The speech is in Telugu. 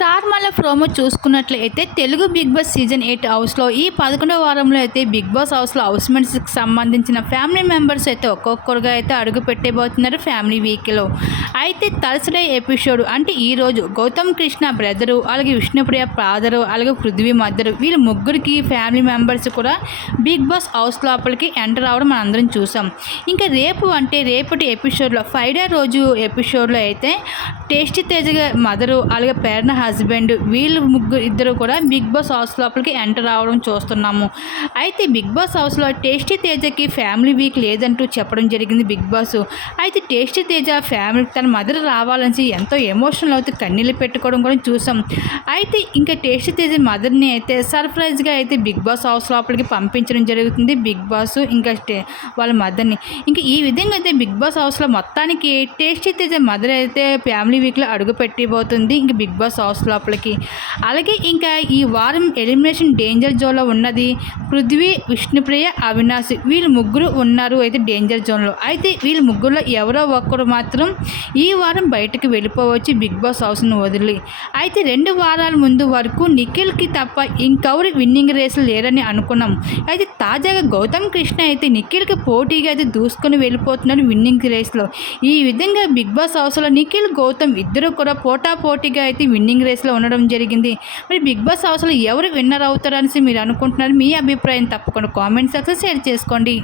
స్టార్ మల్ల ప్రోమో చూసుకున్నట్లయితే తెలుగు బిగ్ బాస్ సీజన్ 8 హౌస్లో ఈ 11వ వారంలో అయితే బిగ్ బాస్ హౌస్లో హౌస్మేట్స్కి సంబంధించిన ఫ్యామిలీ మెంబర్స్ అయితే ఒక్కొక్కరుగా అయితే అడుగు పెట్టబోతున్నారు ఫ్యామిలీ వీక్లో. అయితే థర్స్డే ఎపిసోడ్ అంటే ఈరోజు గౌతమ్ కృష్ణ బ్రదరు, అలాగే విష్ణుప్రియ ఫాదరు, అలాగే పృథ్వీ మదరు, వీళ్ళ ముగ్గురికి ఫ్యామిలీ మెంబర్స్ కూడా బిగ్ బాస్ హౌస్ లోపలికి ఎంటర్ అవ్వడం మనం అందరం చూసాం. ఇంకా రేపటి ఎపిసోడ్లో ఫ్రైడే రోజు ఎపిసోడ్లో అయితే టేస్టీ తేజ మదరు, అలాగే పేర్న హస్బెండ్, వీళ్ళు ఇద్దరు కూడా బిగ్ బాస్ హౌస్ లోపలికి ఎంటర్ అవ్వడం చూస్తున్నాము. అయితే బిగ్ బాస్ హౌస్లో టేస్టీ తేజకి ఫ్యామిలీ వీక్ లేదంటూ చెప్పడం జరిగింది బిగ్ బాస్. అయితే టేస్టీ తేజ ఫ్యామిలీ తన మదర్ రావాలని ఎంతో ఎమోషనల్ అవుతూ కన్నీళ్ళు పెట్టుకోవడం కూడా చూసాం. అయితే ఇంకా టేస్టీ తేజ మదర్ని అయితే సర్ప్రైజ్గా అయితే బిగ్ బాస్ హౌస్ లోపలికి పంపించడం జరుగుతుంది బిగ్ బాస్ ఇంకా వాళ్ళ మదర్ని. ఇంకా ఈ విధంగా అయితే బిగ్ బాస్ హౌస్లో మొత్తానికి టేస్టీ తేజ మదర్ అయితే ఫ్యామిలీ వీక్లో అడుగు పెట్టిపోతుంది ఇంకా బిగ్ బాస్ హౌస్ లోపలికి. అలాగే ఇంకా ఈ వారం ఎలిమినేషన్ డేంజర్ జోన్లో ఉన్నది పృథ్వీ, విష్ణుప్రియ, అవినాష్, వీళ్ళు ముగ్గురు ఉన్నారు అయితే డేంజర్ జోన్లో. అయితే వీళ్ళ ముగ్గురులో ఎవరో ఒక్కరు మాత్రం ఈ వారం బయటకు వెళ్ళిపోవచ్చు బిగ్ బాస్ హౌస్ను వదిలి. అయితే 2 వారాల ముందు వరకు నిఖిల్కి తప్ప ఇంకెవరు విన్నింగ్ రేసులు లేరని అనుకున్నాం. అయితే తాజాగా గౌతమ్ కృష్ణ అయితే నిఖిల్కి పోటీగా అయితే దూసుకొని వెళ్ళిపోతున్నాడు విన్నింగ్ రేస్లో. ఈ విధంగా బిగ్ బాస్ హౌస్లో నిఖిల్, గౌతమ్ ఇద్దరు కూడా పోటాపోటీగా అయితే విన్నింగ్ రేస్లో ఉండడం జరిగింది. మరి బిగ్ బాస్ హౌస్లో ఎవరు విన్నర్ అవుతారనేసి మీరు అనుకుంటున్నారు? మీ అభిప్రాయం తప్పకుండా కామెంట్ సెక్షన్ షేర్ చేసుకోండి.